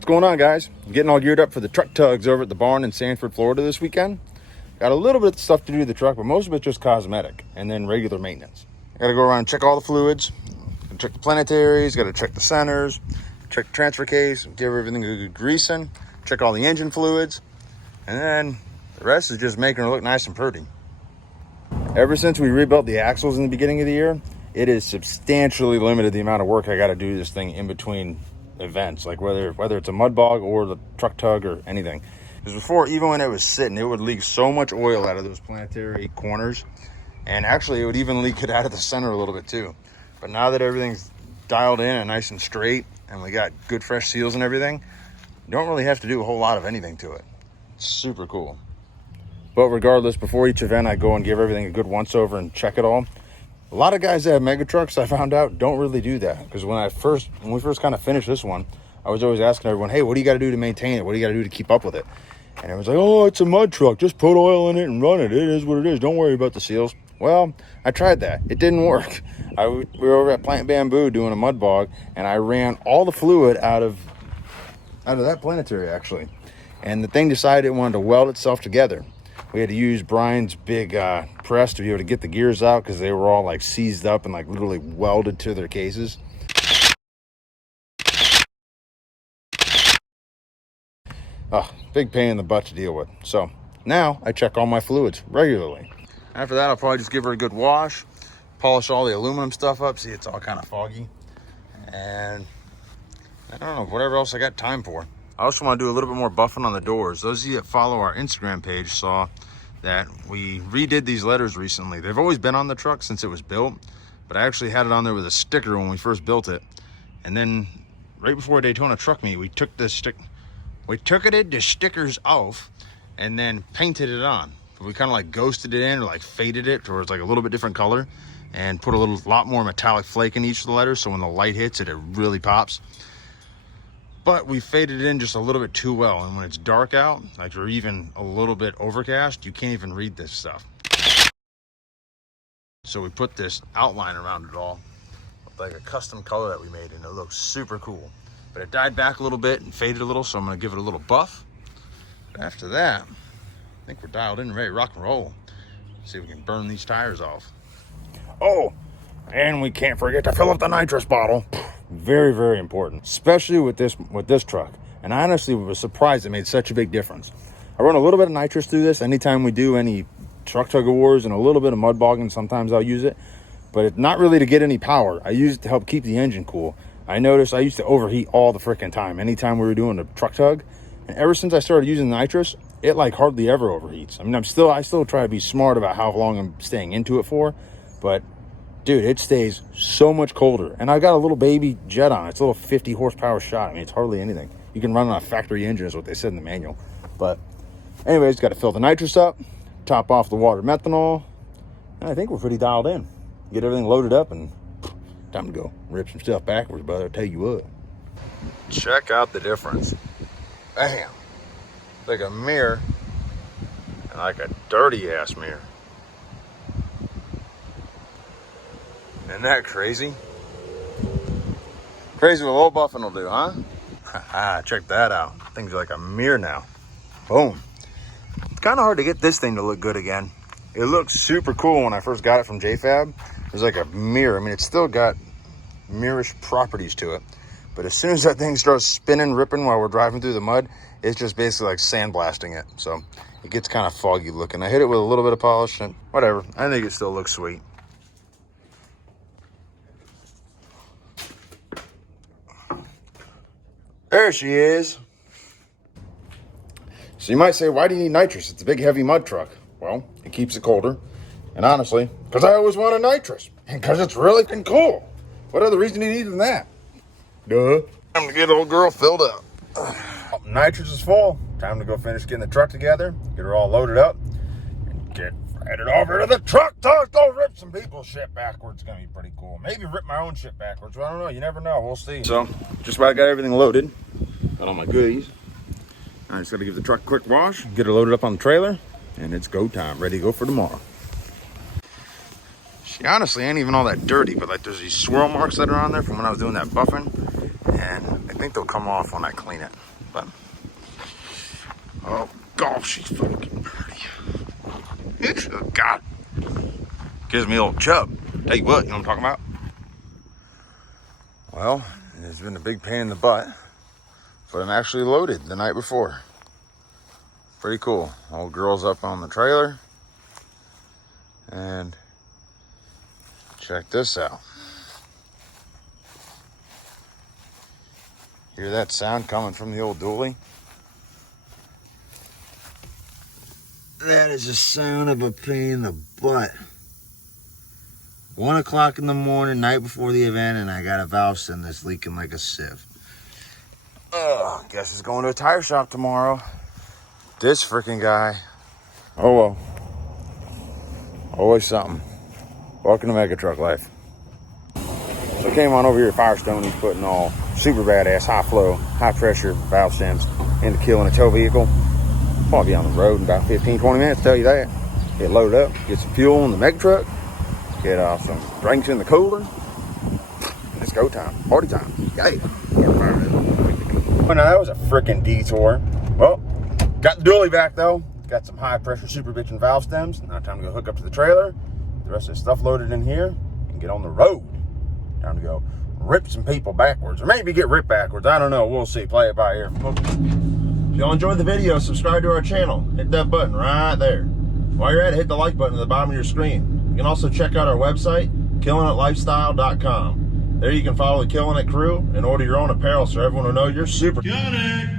What's going on, guys? I'm getting all geared up for the truck tugs over at the barn in Sanford, Florida this weekend. Got a little bit of stuff to do to the truck, but most of it's just cosmetic and then regular maintenance. I gotta go around and check all the fluids, check the planetaries, gotta check the centers, check the transfer case, give everything a good greasing, check all the engine fluids, and then the rest is just making her look nice and pretty. Ever since we rebuilt the axles in the beginning of the year, it is substantially limited the amount of work I gotta do to this thing in between events, like whether it's a mud bog or the truck tug or anything. Because before, even when it was sitting, it would leak so much oil out of those planetary corners, and actually it would even leak it out of the center a little bit too. But now that everything's dialed in and nice and straight, and we got good fresh seals and everything, you don't really have to do a whole lot of anything to it. It's super cool. But regardless, before each event, I go and give everything a good once over and check it all. A lot of guys that have mega trucks, I found out, don't really do that. Because when we first kind of finished this one, I was always asking everyone, hey, what do you got to do to maintain it? What do you got to do to keep up with it? And everyone's like, oh, it's a mud truck. Just put oil in it and run it. It is what it is. Don't worry about the seals. Well, I tried that. It didn't work. We were over at Plant Bamboo doing a mud bog, and I ran all the fluid out of that planetary, actually. And the thing decided it wanted to weld itself together. We had to use Brian's big press to be able to get the gears out because they were all like seized up and like literally welded to their cases. Big pain in the butt to deal with. So now I check all my fluids regularly. After that, I'll probably just give her a good wash, polish all the aluminum stuff up. See, it's all kind of foggy. And I don't know, whatever else I got time for. I also want to do a little bit more buffing on the doors. Those of you that follow our Instagram page saw that we redid these letters recently. They've always been on the truck since it was built, but I actually had it on there with a sticker when we first built it. And then right before Daytona Truck Meet, we took the stickers off and then painted it on. We kind of like ghosted it in or like faded it towards like a little bit different color and put a lot more metallic flake in each of the letters, so when the light hits it, it really pops. But we faded it in just a little bit too well, and when it's dark out, like or even a little bit overcast, you can't even read this stuff. So we put this outline around it all, like a custom color that we made, and it looks super cool. But it died back a little bit and faded a little, so I'm gonna give it a little buff. But after that, I think we're dialed in and ready to rock and roll. See if we can burn these tires off. Oh, and we can't forget to fill up the nitrous bottle. Very, very important, especially with this truck. And I honestly was surprised it made such a big difference. I run a little bit of nitrous through this anytime we do any truck tug-o-wars, and a little bit of mud bogging. Sometimes I'll use it, but it's not really to get any power. I use it to help keep the engine cool. I noticed I used to overheat all the freaking time anytime we were doing a truck tug, and ever since I started using nitrous, it like hardly ever overheats. I mean, I still try to be smart about how long I'm staying into it for, but dude, it stays so much colder. And I've got a little baby jet on it. It's a little 50 horsepower shot. I mean, it's hardly anything. You can run on a factory engine is what they said in the manual. But anyways, got to fill the nitrous up, top off the water methanol, and I think we're pretty dialed in. Get everything loaded up and time to go rip some stuff backwards, brother. I'll tell you what. Check out the difference. Bam. Like a mirror, and like a dirty ass mirror. Isn't that crazy? Crazy what a little buffing will do, huh? Check that out. Things are like a mirror now. Boom. It's kind of hard to get this thing to look good again. It looked super cool when I first got it from JFab. It was like a mirror. I mean, it's still got mirrorish properties to it. But as soon as that thing starts spinning, ripping while we're driving through the mud, it's just basically like sandblasting it. So it gets kind of foggy looking. I hit it with a little bit of polish and whatever. I think it still looks sweet. There she is. So you might say, why do you need nitrous? It's a big, heavy mud truck. Well, it keeps it colder. And honestly, because I always wanted nitrous. And because it's really cool. What other reason do you need than that? Duh. Time to get old girl filled up. Nitrous is full. Time to go finish getting the truck together. Get her all loaded up. And get headed over to the truck. Go rip some people's shit backwards. It's going to be pretty cool. Maybe rip my own shit backwards. I don't know. You never know. We'll see. So, just about got everything loaded. Got all my goodies. I just got to give the truck a quick wash. Get her loaded up on the trailer. And it's go time. Ready to go for tomorrow. She honestly ain't even all that dirty. But like there's these swirl marks that are on there from when I was doing that buffing. And I think they'll come off when I clean it. But, oh gosh, she's fucking pretty. Oh God. Gives me a little chub. Tell you what, you know what I'm talking about? Well, it's been a big pain in the butt, but I'm actually loaded the night before. Pretty cool. Old girl's up on the trailer. And check this out. Hear that sound coming from the old dually? That is the sound of a pain in the butt. 1 o'clock in the morning, night before the event, and I got a valve stem that's leaking like a sieve. Guess it's going to a tire shop tomorrow. This freaking guy. Oh well. Always something. Welcome to Mega Truck Life. So I came on over here at Firestone. He's putting all super badass, high flow, high pressure valve stems into Killin a tow vehicle. I'll be on the road in about 15-20 minutes, tell you that. Get loaded up, get some fuel in the Mega Truck, get some drinks in the cooler. It's go time, party time. Yeah. Well, now that was a freaking detour. Well, got the dually back though. Got some high pressure super bitchin' valve stems. Now time to go hook up to the trailer. The rest of the stuff loaded in here and get on the road. Time to go rip some people backwards, or maybe get ripped backwards. I don't know. We'll see. Play it by ear. If y'all enjoyed the video, subscribe to our channel. Hit that button right there. While you're at it, hit the like button at the bottom of your screen. You can also check out our website, killin'itlifestyle.com. There you can follow the Killin It crew and order your own apparel so everyone will know you're super. Killin' it!